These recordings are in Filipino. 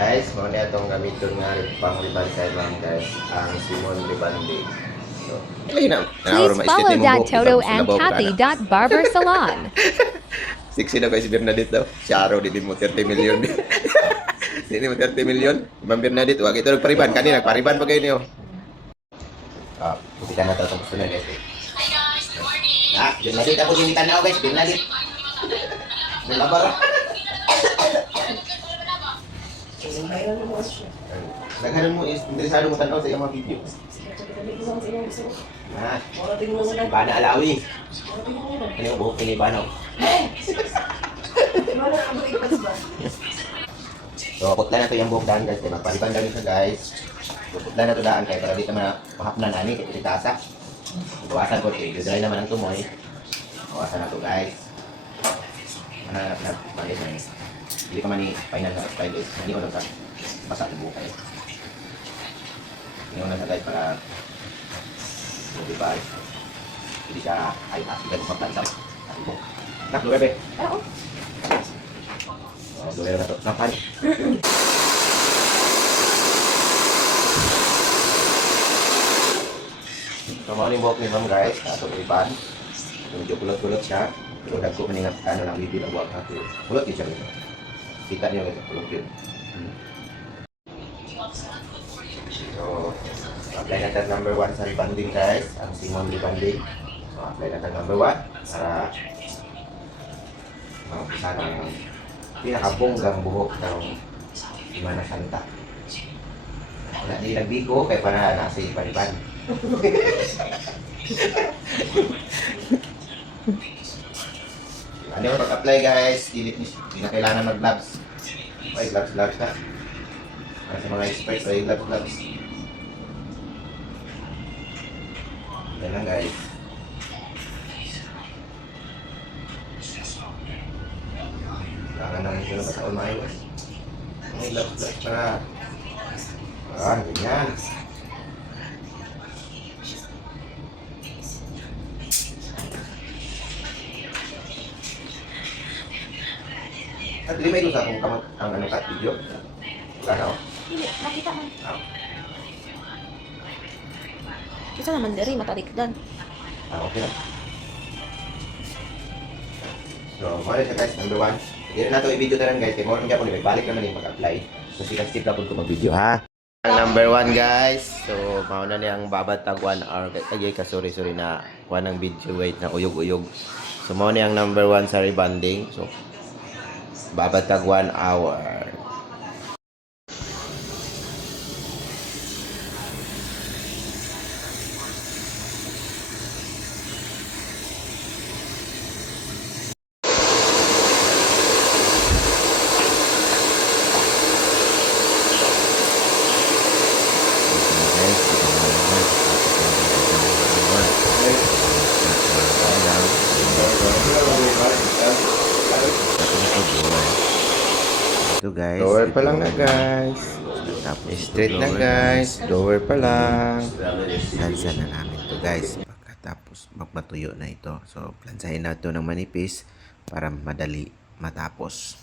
Guys, mo na itong gamiton nga pang riban sa ibang guys, ang Simon Ribandi. So, Please follow Toto and Kathy.Barber Salon. Siksi na guys, Bernadette daw. Charo, di mo 30 million. Hindi mo 30 million. Ma'am Bernadette, wag ito nagpariban. Kanina, nagpariban pa kayo niyo. Kita na ito itong gusto na guys. Bernadette, ako din tanaw guys, Bernadette. Malabar. Naghanan mo is interesado mo tanaw sa iyong mga video. Bana alawi. Ano yung buhok ni Banaw? So, putla na ito yung buhok daan guys. Magpaliban daan siya guys. So, putla na ito daan kayo para dito mahapnan ani. Kaya itasa. Bawasan ko. Dudry naman ang tumoy. Bawasan na ito guys. Mananap na. Bagay na yun. Hindi ka man final na style guys. Hindi ko lang sa basa ang buhok kayo. Hindi ko lang sa guys para diba? Hindi siya ay ganun maglantaw. Nak, lugar be? Oo. Lugar na ito. Napan. So, mga buhok ni Ma'am guys. Ito iban. Medyo kulot-kulot siya. Pero dagko maningat ano lang video na buwag natin. Kulot yun siya. Kita niyo guys. Kulot yun. So, apply natin number 1 sa rebanding guys, ang Simon rebanding. So, apply natin number 1 para maupisa ng pinakabonggang buhok ng Imana Santa. Wala din nagbigo, kaya para nasa ipanipan. Ano yung pag-apply guys, hindi na kailangan mag-gloves. Okay, gloves na. Para sa mga experts, ay gloves. Yan lang guys. Kailangan namin sila sa online guys. May gloves para ganyan. At limay doon sa kung ang ano cut video. Wala na Hindi, nakita mo. oh. Isa naman diri matalikdan. Okay lang. So, muna siya guys, number 1. Hindi na ito i-video na lang guys. Kaya mo rin may balik naman yung mag-apply. So, sikap-sikap na po ko mag-video ha. Number 1 guys. So, mauna niya ang babatag 1 hour. Kaya ka sorry na kuha ng video wait na uyog-uyog. So, mauna niya ang number 1 sa rebanding. So, babatag 1 hour. Ito guys, lower pa lang na guys. Tapos straight na guys, lower pa lang. Plansa na namin to guys. Pagkatapos magmatuyo na ito. So plansahin na ito ng manipis para madali matapos.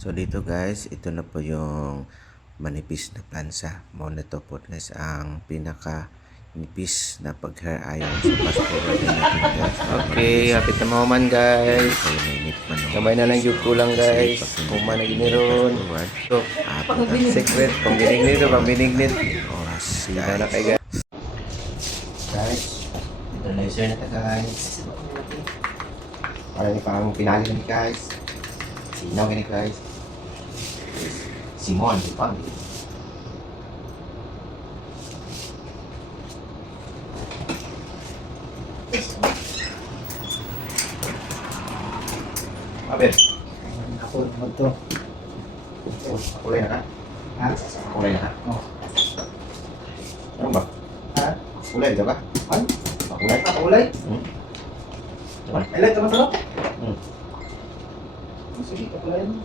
So dito guys, ito na po yung manipis na plansa. Muna to po guys ang pinaka nipis na pag hair iron. So fast forward na natin guys. Okay, happy na man guys. Kamay na lang yung kulang guys. Kuma na giniron. So, secret, pambinignit. Oras. Sila na kayo guys. Guys, ito na laser na ta guys. Para ni pang pinali na guys. Sinaw gani guys. Simon, di pa. Abel. Ako, ito. Kulay na ka? Ha? Kulay na ka? Oo. Ano ba? Ha? Kulay ka ba? Ay? Kulay? Kulay? Diba? Ay, lang, tama-tama. Hmm. Sige, kulay mo.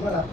Wala.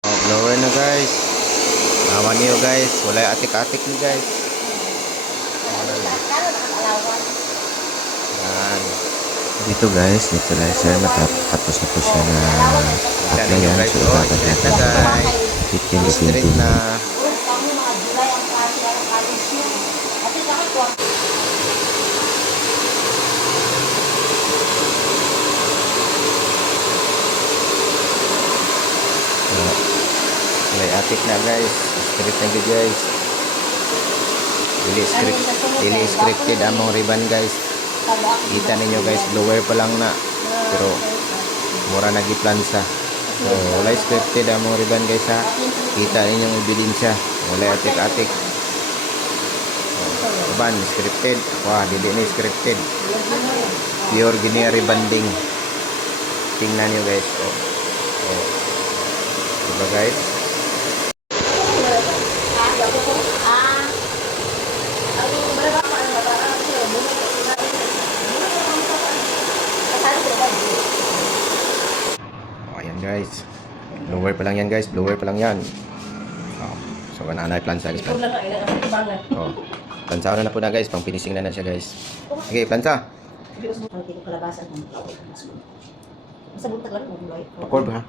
Oh, blower na guys. Awan niyo guys. Wala atik-atik ni guys. Yan. Dito guys, neutralizer tapos na po siya na applyan. So ibabad natin ng 15 to 20 minutes. May atik na guys. Script na good guys. Dili scripted among ribbon guys. Kita ninyo guys, blower pa lang na. Pero mura na giplansa. So wala scripted among ribbon guys ha. Kita ninyong ebidensya. Wala atik-atik. Ribbon scripted. Wah, dili ni scripted. Pure gini rebanding. Tingnan nyo guys. Oh. Diba guys? Ayan guys. Blower pa lang yan guys. Blower pa lang yan. Oh. So, nanay plansa guys. Oh. Plansa na po na guys. Pang finishing na siya guys. Okay, plansa. Record ba ha?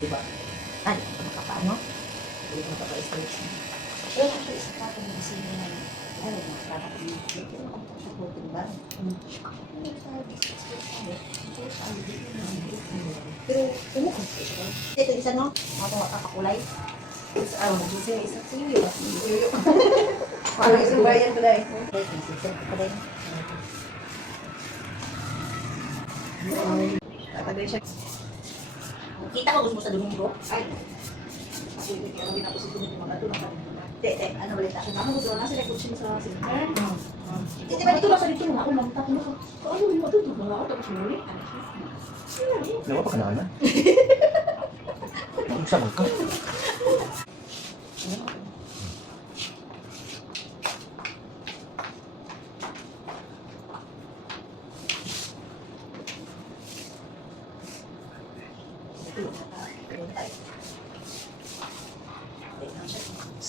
Diba? Ay, makakaano? Hindi ko makaka-installation. Eh, actually, isa pa ito yung isip na ano, makakapag-installation. Pero ang supporting ba? Pero, umukonstruction. Ito isa, no? Mga kakakulay. Ano, nagsusin yung isang siyo. Parang isang bayan ko dahil. Nagsusin ko dahil. Tatagay siya. Kita ko gusto mo sa Domingo? Ay. Kasi hindi ako din ako sa Domingo. Tete, ano ulit ako? Ako gusto na sila coaching sa center. Tete, ba dito ba sa dito? Ako lang tapos ako. Ano yung matutuwa ako? Tapos muli. Nawa pa ka na? Ang sabang ka.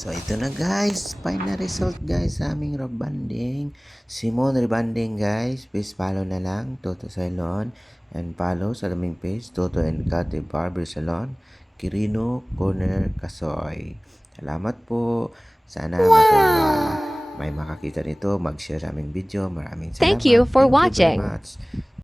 So ito na guys, final result guys sa aming rebanding. Simon rebanding guys, please follow na lang Toto Salon and follow sa aming page Toto and Kati Barber Salon, Quirino Corner Kasoy. Salamat po. Sana may makakita nito, mag-share sa aming video. Maraming salamat. Thank you for Thank you very watching. much.